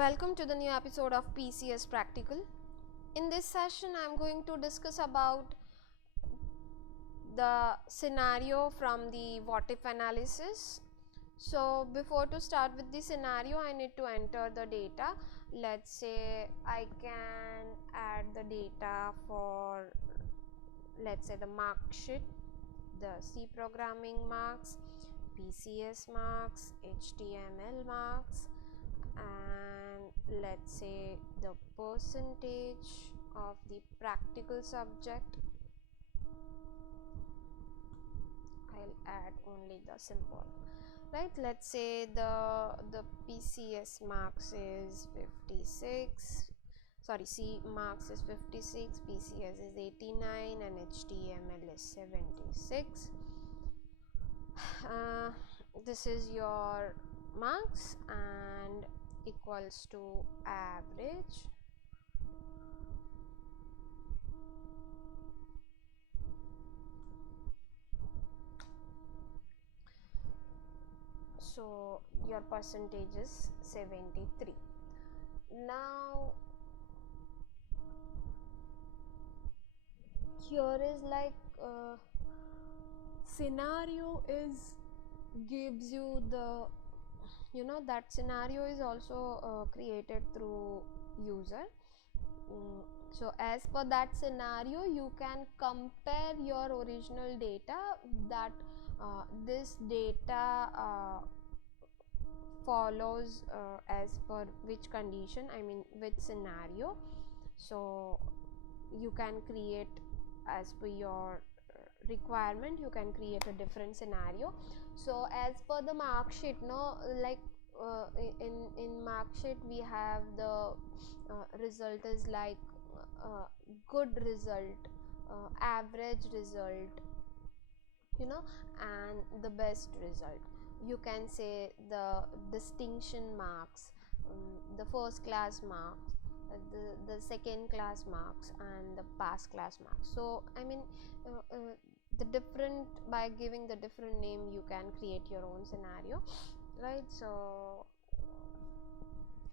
Welcome to the new episode of PCS Practical. In this session, I am going to discuss about the scenario from the what if analysis. So before to start with the scenario, I need to enter the data. Let's say I can add the data for, let's say, the mark sheet, the C programming marks, PCS marks, HTML marks, and let's say the percentage of the practical subject. I'll add only the symbol, right? Let's say the PCS marks is 56, sorry, C marks is 56, PCS is 89, and HTML is 76. This is your marks and equals to average. So your percentage is 73. Now here is like scenario is gives you the, that scenario is also created through user. So as per that scenario, you can compare your original data, that this data follows as per which condition, I mean which scenario. So you can create as per your requirement, you can create a different scenario. So as per the mark sheet, like in mark sheet we have the result is like good result, average result, and the best result. You can say the distinction marks, the first class marks, the second class marks, and the pass class marks. So I mean the different, by giving the different name, you can create your own scenario, right? So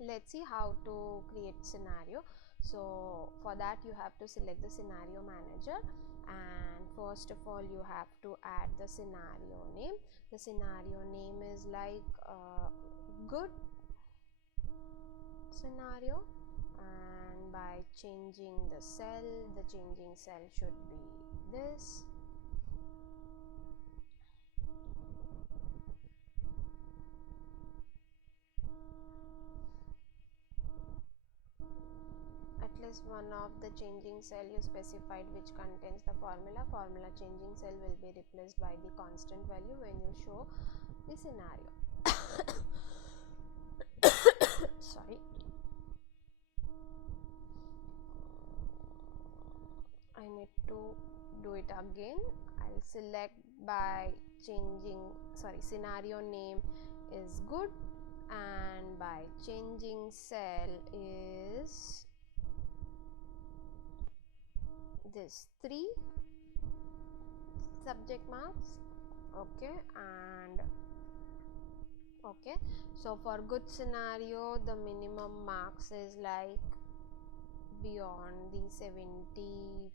let's see how to create scenario. So for that you have to select the scenario manager, and first of all you have to add the scenario name. The scenario name is like good scenario, and by changing the changing cell should be this. At least one of the changing cell you specified which contains the formula changing cell will be replaced by the constant value when you show the scenario. Sorry, I need to do it again. I'll select by changing, sorry, scenario name is good, and by changing cell is this 3 subject marks. Okay, and okay, so for good scenario the minimum marks is like beyond the 75%.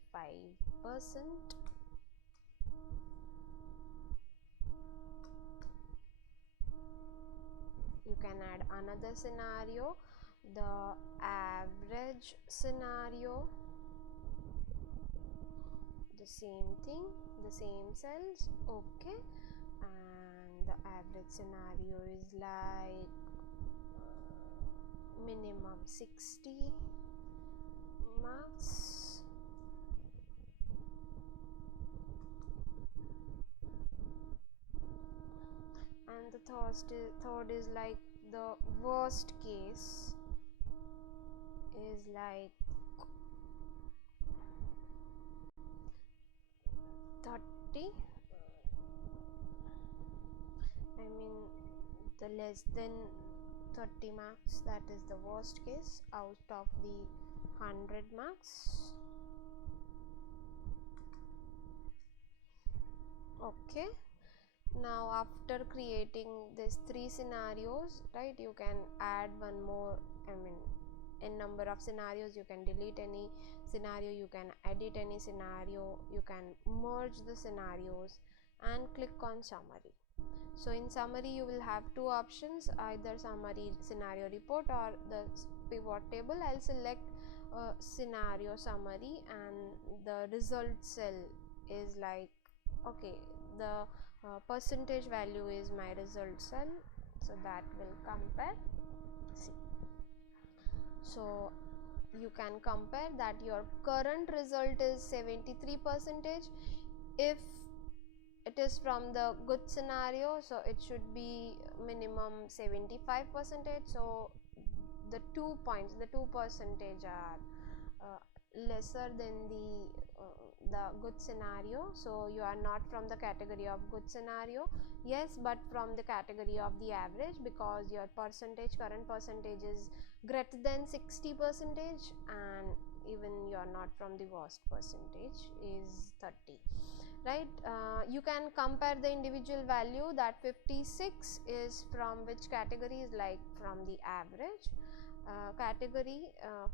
You can add another scenario, the average scenario, the same thing, the same cells. Okay, and the average scenario is like minimum 60 marks. And the third is like the worst case is like 30, I mean the less than 30 marks, that is the worst case out of the 100 marks. Okay, Now after creating these 3 scenarios, right, you can add one more, I mean in number of scenarios. You can delete any scenario, you can edit any scenario, you can merge the scenarios and click on summary. So in summary you will have two options, either summary scenario report or the pivot table. I'll select scenario summary, and the result cell is like, okay, the percentage value is my result cell, so that will compare. See, so you can compare that your current result is 73 percentage. If it is from the good scenario, so it should be minimum 75 percentage. So the 2 points, the 2 percentage are lesser than the good scenario, so you are not from the category of good scenario. Yes, but from the category of the average, because your percentage, current percentage is greater than 60 percentage, and even you are not from the worst percentage is 30, right? You can compare the individual value, that 56 is from which category, is like from the average category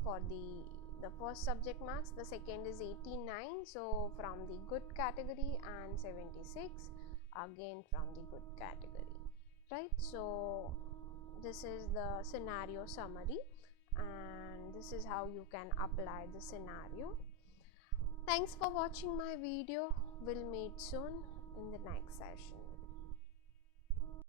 for the first subject marks. The second is 89, so from the good category, and 76 again from the good category, right? So this is the scenario summary, and this is how you can apply the scenario. Thanks for watching my video. We'll meet soon in the next session.